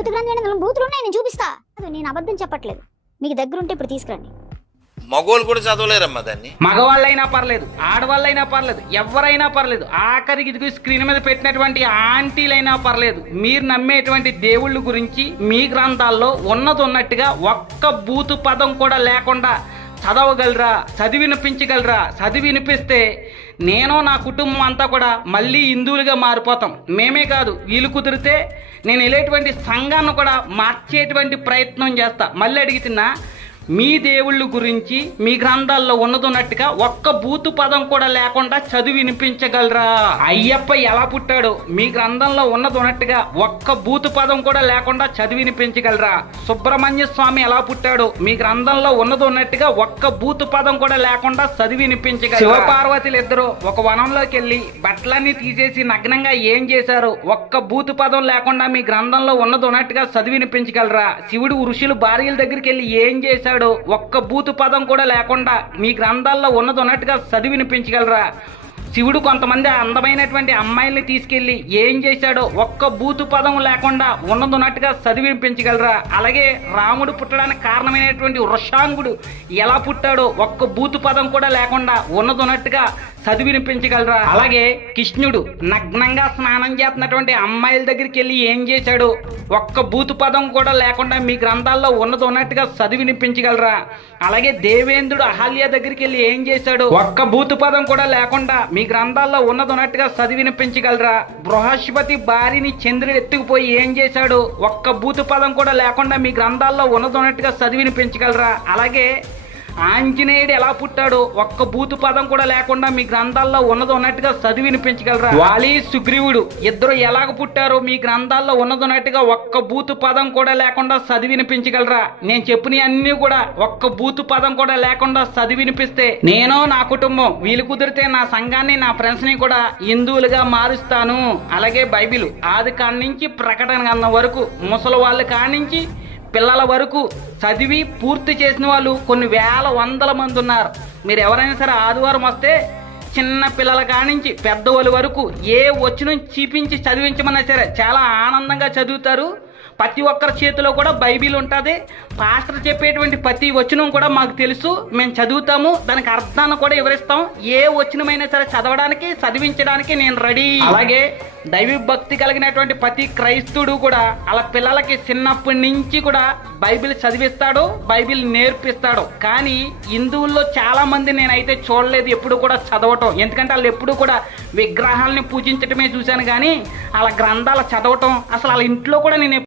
భూత గ్రంథం ఏంటి? బూతులు ఉన్నాయి, నేను చూపిస్తా. నేను అబద్ధం చెప్పట్లేదు. మీకు దగ్గరుంటే ఇప్పుడు తీసుకురండి. మగోళ్ళు కూడా చదవలేరమ్మా దాన్ని. మగవాళ్ళైనా పర్లేదు, ఆడవాళ్ళైనా పర్లేదు, ఎవరైనా పర్లేదు, ఆఖరికి ఇది స్క్రీన్ మీద పెట్టినటువంటి ఆంటీలైనా పర్లేదు, మీరు నమ్మేటువంటి దేవుళ్ళ గురించి మీ గ్రంథాల్లో ఉన్నట్టుగా ఒక్క బూతు పదం కూడా లేకుండా చదవగలరా? చదివి వినిపించగలరా? చదివి వినిపిస్తే నేను నా కుటుంబం అంతా కూడా మళ్ళీ హిందువులుగా మారిపోతాం. మేమే కాదు, వీలు కుదిరితే నేను వెళ్ళేటువంటి సంఘాన్ని కూడా మార్చేటువంటి ప్రయత్నం చేస్తా. మళ్ళీ అడిగితున్నా, మీ దేవుళ్ళ గురించి మీ గ్రంథాల్లో ఉన్నట్టుగా ఒక్క బూతు పదం కూడా లేకుండా చదివి వినిపించగలరా? అయ్యప్ప ఎలా పుట్టాడో మీ గ్రంథంలో ఉన్నట్టుగా ఒక్క బూతు పదం కూడా లేకుండా చదివి వినిపించగలరా? సుబ్రహ్మణ్య స్వామి ఎలా పుట్టాడో మీ గ్రంథంలో ఉన్నట్టుగా ఒక్క బూతు పదం కూడా లేకుండా చదివి వినిపించగలరా? శివపార్వతులు ఇద్దరు ఒక వనంలోకి వెళ్ళి బట్టలన్నీ తీసేసి నగ్నంగా ఏం చేశారు? ఒక్క బూతు పదం లేకుండా మీ గ్రంథంలో ఉన్నట్టుగా చదివి వినిపించగలరా? శివుడు ఋషులు భార్యల దగ్గరికి వెళ్ళి ఏం చేశాడు? ఒక్క బూతు పదం కూడా లేకుండా మీ గ్రంథాల్లో ఉన్నట్టుగా చదివి వినిపించగలరా? శివుడు కొంతమంది అందమైనటువంటి అమ్మాయిల్ని తీసుకెళ్లి ఏం చేశాడో ఒక్క బూతు పదం లేకుండా ఉన్నట్టుగా చదివి వినిపించగలరా? అలాగే రాముడు పుట్టడానికి కారణమైనటువంటి వృషాంగుడు ఎలా పుట్టాడో ఒక్క బూతు పదం కూడా లేకుండా ఉన్నట్టుగా చదివి వినిపించగలరా? అలాగే కృష్ణుడు నగ్నంగా స్నానం చేస్తున్నటువంటి అమ్మాయిల దగ్గరికి వెళ్ళి ఏం చేశాడు? ఒక్క బూతు పదం కూడా లేకుండా మీ గ్రంథాల్లో ఉన్నట్టుగా చదివి వినిపించగలరా? అలాగే దేవేంద్రుడు అహల్య దగ్గరికి వెళ్ళి ఏం చేశాడు? ఒక్క బూతు పదం కూడా లేకుండా మీ గ్రంథాల్లో ఉన్నట్టుగా చదివి వినిపించగలరా? బృహస్పతి భార్యని చంద్రుడు ఎత్తుకుపోయి ఏం చేశాడు? ఒక్క బూతు పదం కూడా లేకుండా మీ గ్రంథాల్లో ఉన్నట్టుగా చదివి వినిపించగలరా? అలాగే ఆంజనేయుడు ఎలా పుట్టాడో ఒక్క బూతు పదం కూడా లేకుండా మీ గ్రంథాల్లో ఉన్నట్టుగా చదివి వినిపించగలరా? వాలి సుగ్రీవుడు ఇద్దరు ఎలాగ పుట్టారో మీ గ్రంథాల్లో ఉన్నట్టుగా ఒక్క బూతు పదం కూడా లేకుండా చదివి వినిపించగలరా? నేను చెప్పిన అన్ని కూడా ఒక్క బూతు పదం కూడా లేకుండా చదివి వినిపిస్తే నేను నా కుటుంబం వీలు కుదిరితే నా సంఘాన్ని నా ఫ్రెండ్స్ ని కూడా హిందువులుగా మారుస్తాను. అలాగే బైబిల్ ఆది కాడి నుంచి ప్రకటన గ్రంథం వరకు ముసలి వాళ్ళ కాడి నుంచి పిల్లల వరకు చదివి పూర్తి చేసిన వాళ్ళు కొన్ని వేల వందల మంది ఉన్నారు. మీరు ఎవరైనా సరే ఆదివారం వస్తే చిన్న పిల్లల కానించి పెద్దవాళ్ళ వరకు ఏ వచ్చిన చూపించి చదివించమన్నా సరే చాలా ఆనందంగా చదువుతారు. ప్రతి ఒక్కరి చేతిలో కూడా బైబిల్ ఉంటుంది. పాస్టర్ చెప్పేటువంటి ప్రతి వచనం కూడా మాకు తెలుసు, మేము చదువుతాము, దానికి అర్థాన్ని కూడా వివరిస్తాం. ఏ వచనమైనా సరే చదవడానికి చదివించడానికి నేను రెడీ. అలాగే దైవ భక్తి కలిగినటువంటి ప్రతి క్రైస్తవుడు కూడా అలా పిల్లలకి చిన్నప్పటి నుంచి కూడా బైబిల్ చదివిస్తాడు, బైబిల్ నేర్పిస్తాడు. కానీ హిందువుల్లో చాలా మంది నేనైతే చూడలేదు ఎప్పుడు కూడా చదవటం. ఎందుకంటే వాళ్ళు ఎప్పుడు కూడా విగ్రహాలని పూజించటమే చూశాను, కానీ వాళ్ళ గ్రంథాలు చదవటం అసలు వాళ్ళ ఇంట్లో కూడా నేను